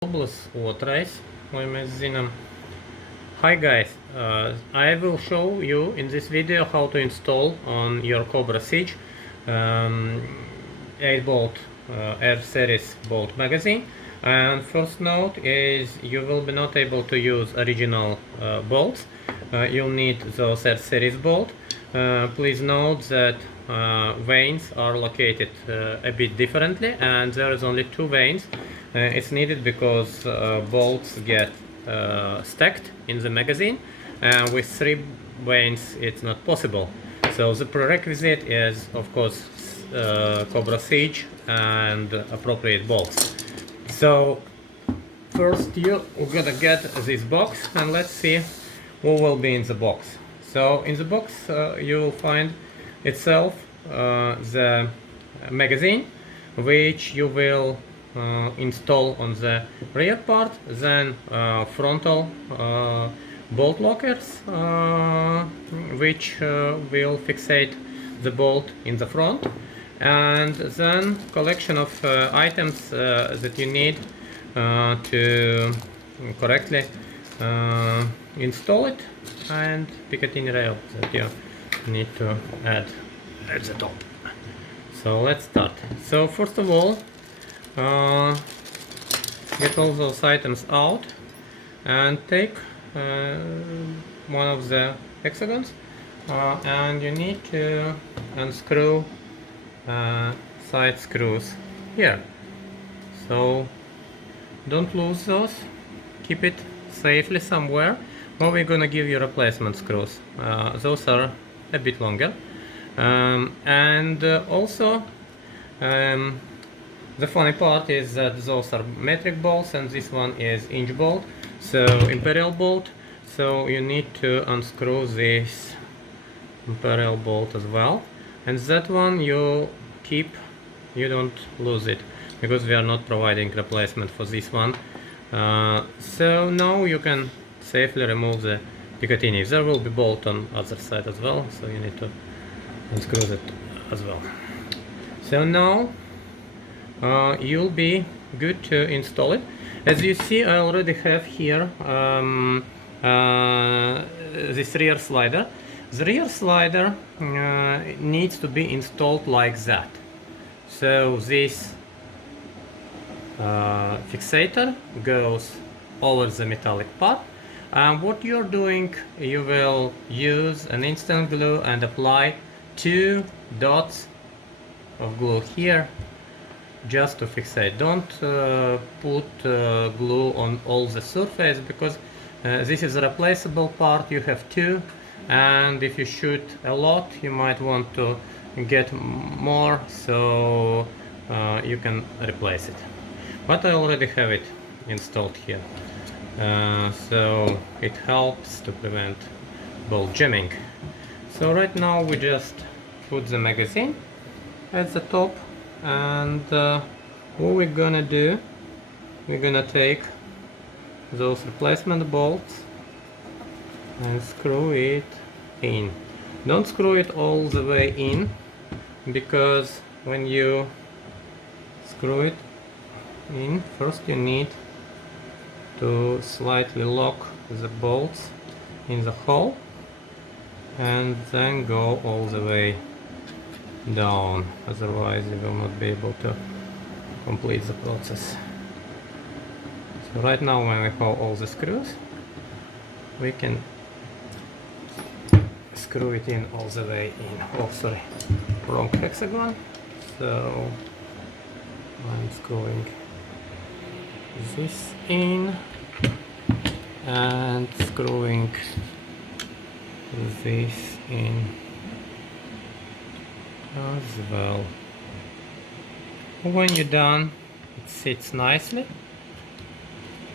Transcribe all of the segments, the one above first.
OBSOLETE, lai mēs zinām. Hi guys, I will show you in this video how to install on your Cobra Siege 8 bolt R series bolt magazine. And first note is you will be not able to use original bolts. You'll need those R series bolt. Please note that vanes are located a bit differently, and there is only 2 vanes. It's needed because bolts get stacked in the magazine, and with 3 vanes it's not possible. So the prerequisite is, of course, Cobra Siege and appropriate bolts. So first you're gonna get this box, and let's see what will be in the box. So in the box you will find itself the magazine, which you will install on the rear part, then frontal bolt lockers, which will fixate the bolt in the front, and then collection of items that you need to correctly install it, and Picatinny rail that you need to add at the top. So let's start. So first of all, get all those items out and take one of the hexagons, and you need to unscrew side screws here. So don't lose those, keep it safely somewhere, or we're gonna give you replacement screws. Those are a bit longer, and also the funny part is that those are metric bolts and this one is inch bolt, so imperial bolt. So you need to unscrew this imperial bolt as well, and that one you keep, you don't lose it, because we are not providing replacement for this one. So now you can safely remove the Picatinny. There will be bolt on other side as well, so you need to unscrew that as well. So now you'll be good to install it. As you see, I already have here this rear slider. The rear slider needs to be installed like that. So this fixator goes over the metallic part, and what you're doing, you will use an instant glue and apply 2 dots of glue here just to fixate. Don't put glue on all the surface, because this is a replaceable part. You have 2, and if you shoot a lot you might want to get more, so you can replace it. But I already have it installed here, so it helps to prevent bolt jamming. So right now we just put the magazine at the top, and what we're gonna do, we're gonna take those replacement bolts and screw it in. Don't screw it all the way in, because when you screw it in, first you need to slightly lock the bolts in the hole, and then go all the way down, otherwise you will not be able to complete the process. So right now, when we have all the screws, we can screw it in all the way in. Oh, sorry, wrong hexagon. So I'm screwing this in and screwing this in as well. When you're done, it sits nicely.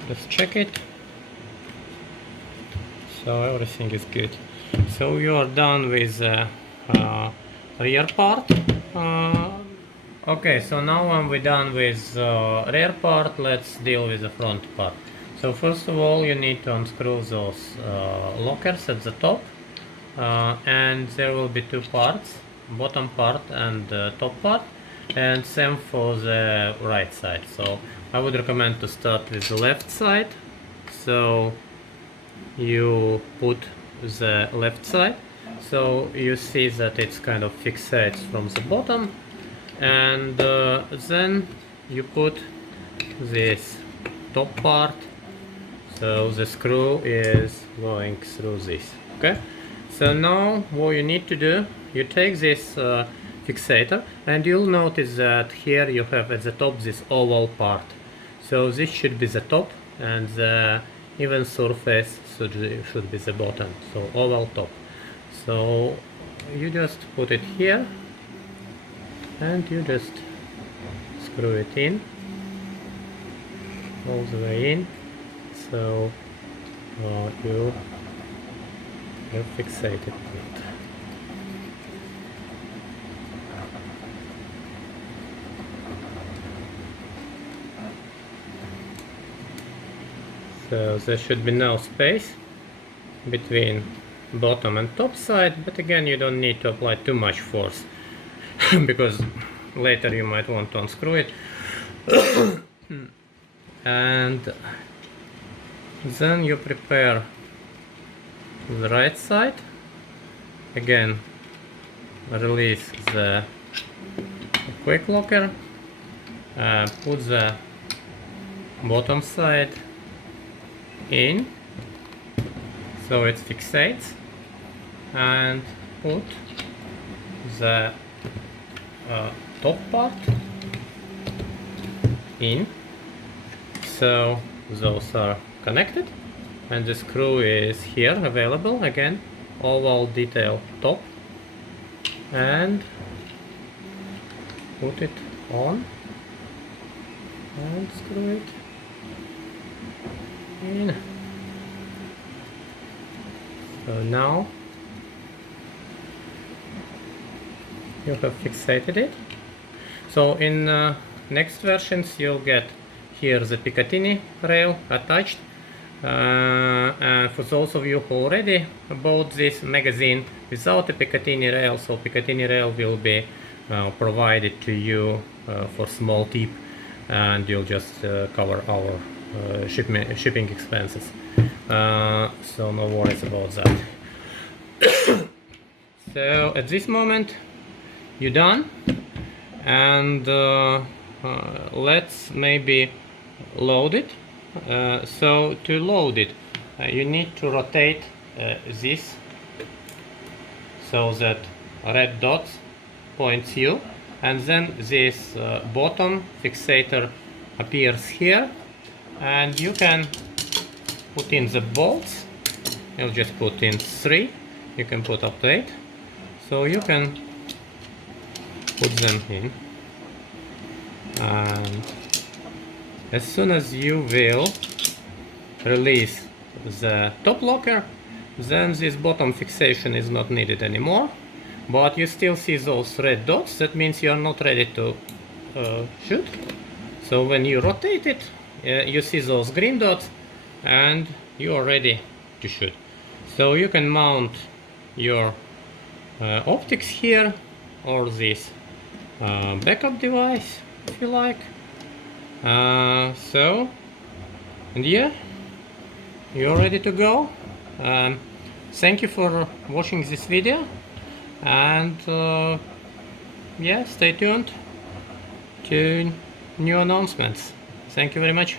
Let's check it. So everything is good. So you are done with the rear part. Okay, so now when we're done with rear part, let's deal with the front part. So first of all, you need to unscrew those lockers at the top, and there will be 2 parts, bottom part and top part, and same for the right side. So I would recommend to start with the left side. So you put the left side, so you see that it's kind of fixates from the bottom, and then you put this top part, so the screw is going through this. Okay, so now what you need to do, you take this fixator, and you'll notice that here you have at the top this oval part. So this should be the top, and the even surface should be the bottom, so oval top. So you just put it here, and you just screw it in all the way in, so you have fixated it. So there should be no space between bottom and top side, but again you don't need to apply too much force because later you might want to unscrew it. And then you prepare the right side. Again, release the quick locker, put the bottom side in so it fixates, and put the top part in, so those are connected, and the screw is here available. Again, oval detail top, and put it on and screw it in. So now you have fixated it. So in next versions you'll get here the Picatinny rail attached. And for those of you who already bought this magazine without a Picatinny rail, so Picatinny rail will be provided to you for small tip, and you'll just cover our shipping expenses. So no worries about that. So at this moment you're done, and let's maybe load it. So to load it, you need to rotate this so that red dots points you, and then this bottom fixator appears here, and you can put in the bolts. You'll just put in 3, you can put up to 8, so you can put them in, and as soon as you will release the top locker, then this bottom fixation is not needed anymore, but you still see those red dots. That means you are not ready to shoot. So when you rotate it, you see those green dots, and you are ready to shoot. So you can mount your optics here, or this backup device if you like. So, and yeah, you're ready to go. Thank you for watching this video, and yeah, stay tuned to new announcements. Thank you very much.